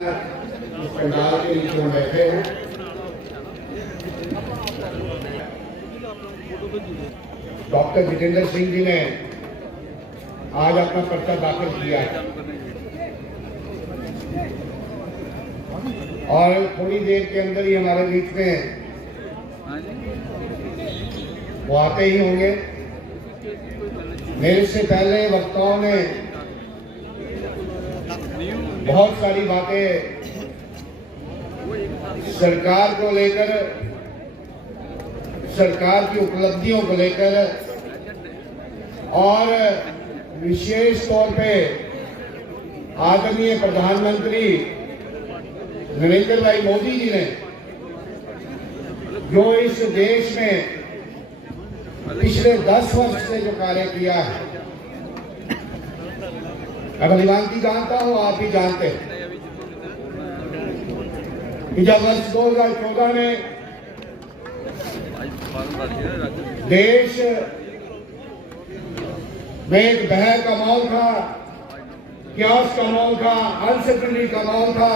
पंडाल के नीचे हम बैठे हैं। डॉक्टर जितेंद्र सिंह जी ने आज अपना पर्चा दाखिल किया है और थोड़ी देर के अंदर ही हमारे बीच में वो आते ही होंगे। मेरे से पहले वक्ताओं ने बहुत सारी बातें सरकार को लेकर, सरकार की उपलब्धियों को लेकर और विशेष तौर पे आदरणीय प्रधानमंत्री नरेंद्र भाई मोदी जी ने जो इस देश में पिछले 10 वर्ष से जो कार्य किया है, मैं भलीभांति जानता हूं, आप भी जानते हैं कि जब वर्ष 2014 में देश में एक भय का माहौल था, क्यास का माहौल था, अनसर्टेनिटी का माहौल था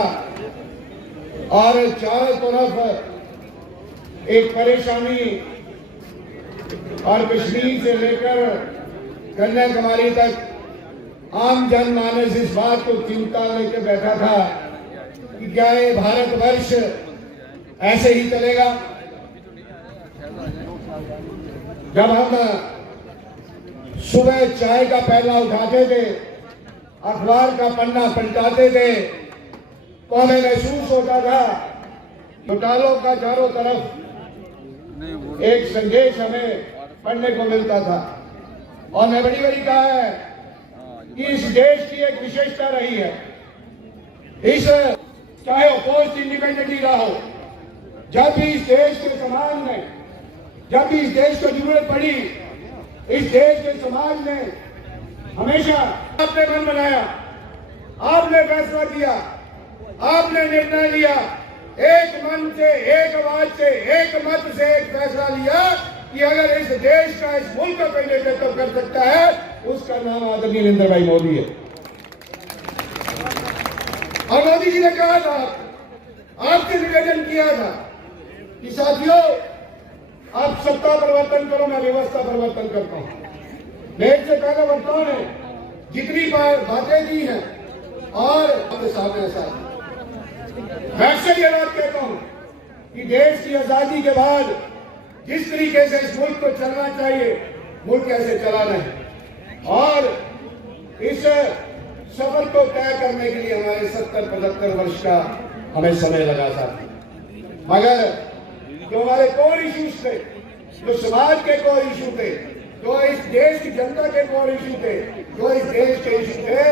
और चारों तरफ एक परेशानी और कश्मीर से लेकर कन्याकुमारी तक आम जनमानस इस बात को चिंता लेकर बैठा था कि क्या ये भारतवर्ष ऐसे ही चलेगा। जब हम सुबह चाय का पहला उठाते थे, अखबार का पन्ना पलटाते थे, तो हमें महसूस होता था घोटालों का चारों तरफ एक संदेश हमें पढ़ने को मिलता था। और मैं बड़ी बड़ी कहा है कि इस देश की एक विशेषता रही है, इस चाहे वो पोस्ट इंडिपेंडेंट रहा हो, जब भी इस देश के समाज में, जब भी इस देश को जरूरत पड़ी, इस देश के समाज ने हमेशा आपने मन बनाया, आपने फैसला किया, आपने निर्णय लिया, एक मन से, एक आवाज से, एक मत से एक फैसला लिया कि अगर इस देश का, इस मुल्क का कोई नेतृत्व कर सकता है, उसका नाम आदरणीय नरेंद्र भाई मोदी है। और मोदी जी ने कहा था, आपसे निवेदन किया था कि साथियों आप सत्ता परिवर्तन करो, मैं व्यवस्था परिवर्तन करता हूं। मेरे से पहले वक्ताओं ने जितनी बातें की हैं और आपके सामने ऐसा मैं अक्सर ये बात कहता हूं कि देश की आजादी के बाद जिस तरीके से इस मुल्क को चलना चाहिए, मुल्क कैसे चलाना है, और इस सफर को तय करने के लिए हमारे 70-75 वर्ष का हमें समय लगा था। मगर जो हमारे कोर इश्यूज थे, जो समाज के कोर इशू थे, जो इस देश की जनता के कोर इशू थे, जो इस देश के इशू थे,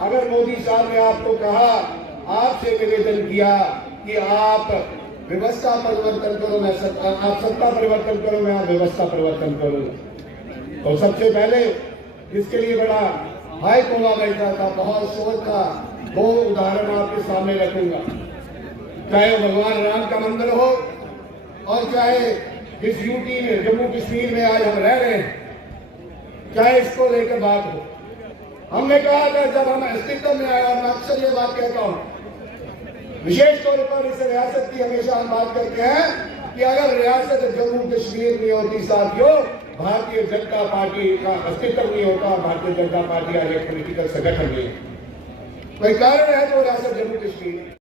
अगर मोदी साहब ने आपको कहा, आपसे निवेदन किया कि आप व्यवस्था परिवर्तन करो, आप सत्ता परिवर्तन करो, मैं व्यवस्था परिवर्तन करूँ, तो सबसे पहले इसके लिए बड़ा हाई कोवा बैठा था, बहुत शोर था। 2 उदाहरण आपके सामने रखूंगा, चाहे भगवान राम का मंदिर हो और चाहे जिस यूटी में, जम्मू कश्मीर में आज हम रह रहे हैं, चाहे इसको लेकर बात हो। हमने कहा था जब हम अस्तित्व में आए, और मैं अक्सर ये बात कहता हूं, विशेष तौर पर इस रियासत की हमेशा हम बात करते हैं कि अगर रियासत जम्मू कश्मीर नहीं होती साथियों, भारतीय जनता पार्टी का अस्तित्व नहीं होता, भारतीय जनता पार्टी आज एक पॉलिटिकल संगठन नहीं है। कोई कारण है तो रियासत जम्मू कश्मीर